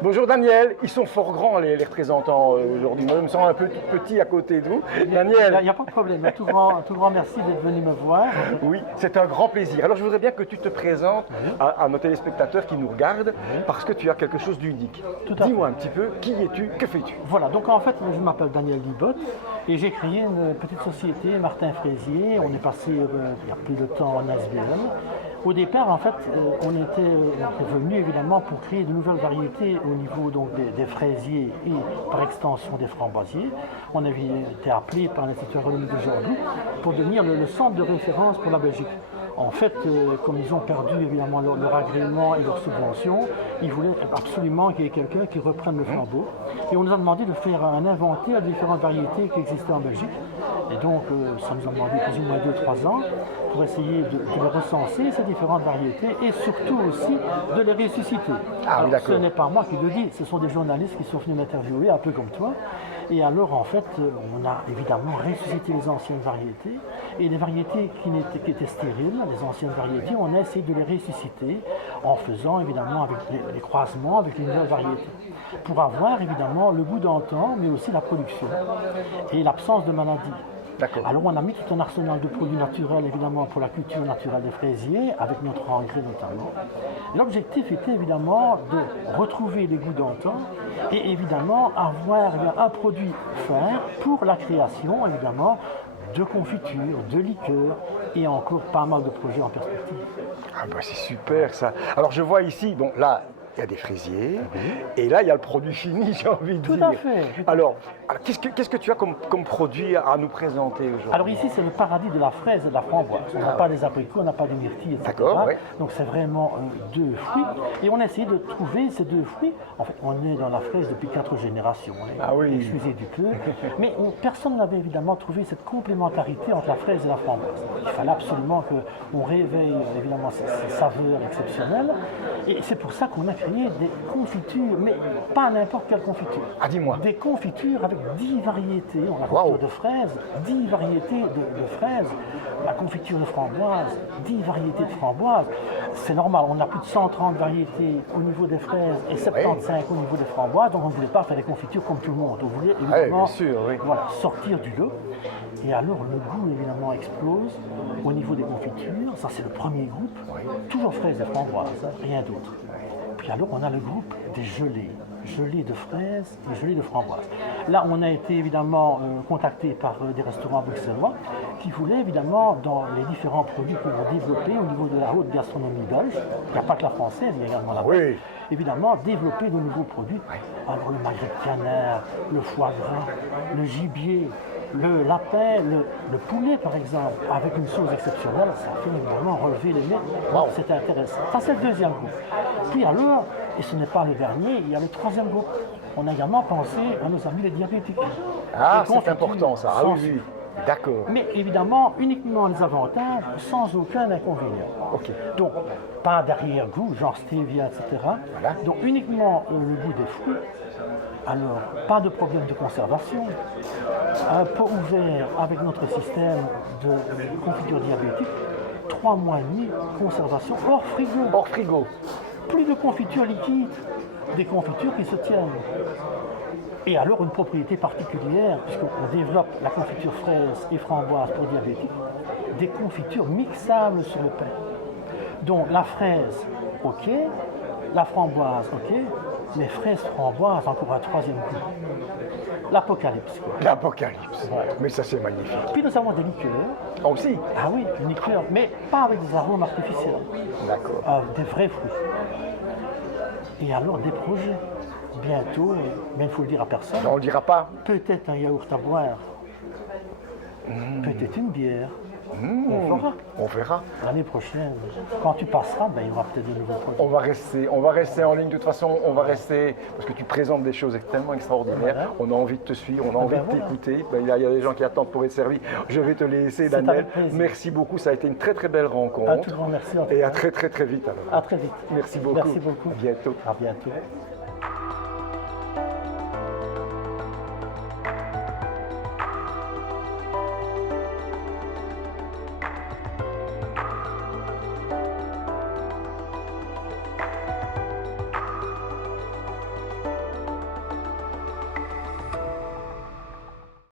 Bonjour Daniel, ils sont fort grands les représentants aujourd'hui. Moi je me sens un peu tout petit à côté de vous. Daniel. Il n'y a pas de problème, un tout grand merci d'être venu me voir. Oui, c'est un grand plaisir. Alors je voudrais bien que tu te présentes à nos téléspectateurs qui nous regardent parce que tu as quelque chose d'unique. Dis-moi un petit peu, qui es-tu, que fais-tu? Voilà, donc en fait je m'appelle Daniel Libotte et j'ai créé une petite société, Martin Fraisier. On est passé il y a plus de temps en SBM. Au départ, en fait, on était venu évidemment pour créer de nouvelles variétés au niveau donc, des fraisiers et par extension des framboisiers. On avait été appelé par l'Institut agronomique de Jordi pour devenir le centre de référence pour la Belgique. En fait, comme ils ont perdu évidemment leur agrément et leur subvention, ils voulaient absolument qu'il y ait quelqu'un qui reprenne le flambeau. Et on nous a demandé de faire un inventaire de différentes variétés qui existaient en Belgique. Et donc, ça nous a demandé plus ou moins 2-3 ans pour essayer de les recenser, ces différentes variétés, et surtout aussi de les ressusciter. Alors, ce n'est pas moi qui le dis, ce sont des journalistes qui sont venus m'interviewer, un peu comme toi. Et alors, en fait, on a évidemment ressuscité les anciennes variétés, et les variétés qui étaient stériles, les anciennes variétés, on a essayé de les ressusciter en faisant évidemment avec les croisements avec les nouvelles variétés, pour avoir évidemment le goût d'antan, mais aussi la production et l'absence de maladies. Alors on a mis tout un arsenal de produits naturels évidemment pour la culture naturelle des fraisiers, avec notre engrais notamment. L'objectif était évidemment de retrouver les goûts d'antan et évidemment avoir un produit phare pour la création évidemment de confitures, de liqueurs et encore pas mal de projets en perspective. Ah bah c'est super ça. Alors je vois ici, bon là, il y a des fraisiers, et là il y a le produit fini, j'ai envie de dire. Tout à fait. Alors qu'est-ce que tu as comme produit à nous présenter aujourd'hui? Alors ici c'est le paradis de la fraise et de la framboise. On n'a pas des abricots, on n'a pas des myrtilles, etc. D'accord, oui. Donc c'est vraiment deux fruits. Et on a essayé de trouver ces deux fruits. En fait, on est dans la fraise depuis 4 générations. Excusez du peu. Mais personne n'avait évidemment trouvé cette complémentarité entre la fraise et la framboise. Il fallait absolument qu'on réveille évidemment ces saveurs exceptionnelles. Et c'est pour ça qu'on a créé des confitures, mais pas n'importe quelle confiture. Ah, dis-moi. Des confitures avec 10 variétés. On a la confiture de fraises, 10 variétés de fraises. La confiture de framboise, 10 variétés de framboises. C'est normal, on a plus de 130 variétés au niveau des fraises et 75 au niveau des framboises, donc on ne voulait pas faire des confitures comme tout le monde. On voulait évidemment sortir du lot. Et alors le goût évidemment explose au niveau des confitures. Ça c'est le premier groupe, toujours fraises et framboises, rien d'autre. Puis alors on a le groupe des gelées de fraises et gelées de framboises. Là on a été évidemment contacté par des restaurants bruxellois qui voulaient évidemment dans les différents produits qu'on va développer au niveau de la haute gastronomie belge, il n'y a pas que la française, il y a également la belge, évidemment développer de nouveaux produits. Alors le magret de canard, le foie gras, le gibier, le lapin, le poulet par exemple, avec une sauce exceptionnelle, ça fait évidemment relever les nez. C'est intéressant. Ça c'est le deuxième groupe. Puis alors, et ce n'est pas le dernier, il y a le troisième groupe. On a également pensé à nos amis les diabétiques. Ah, c'est important ça. Ah oui, d'accord. Mais évidemment, uniquement les avantages, sans aucun inconvénient. Donc, pas d'arrière-goût, genre stevia, etc. Donc, uniquement le goût des fruits. Alors, pas de problème de conservation. Un pot ouvert avec notre système de confiture diabétique. 3 mois et demi, conservation hors frigo. Hors frigo. Plus de confiture liquide, des confitures qui se tiennent. Et alors une propriété particulière, puisqu'on développe la confiture fraise et framboise pour diabétiques, des confitures mixables sur le pain. Donc la fraise, ok, la framboise, ok, mais fraise, framboise, encore un troisième coup. L'apocalypse. L'apocalypse. Mais ça c'est magnifique. Puis nous avons des liqueurs. Ah aussi? Ah oui, une liqueur, mais pas avec des arômes artificiels. D'accord. Des vrais fruits. Et alors des projets. Bientôt, mais il faut le dire à personne. Non, on ne le dira pas. Peut-être un yaourt à boire. Peut-être une bière. On verra. L'année prochaine, quand tu passeras, il y aura peut-être de nouveaux produits. On va rester en ligne. De toute façon, on va rester, parce que tu présentes des choses tellement extraordinaires. On a envie de te suivre, on a envie de t'écouter. Il y a des gens qui attendent pour être servis. Je vais te laisser, Daniel. Merci beaucoup. Ça a été une très très belle rencontre. Un tout grand merci. Et à très très très vite alors. À très vite. Merci beaucoup. Merci beaucoup. À bientôt. À bientôt.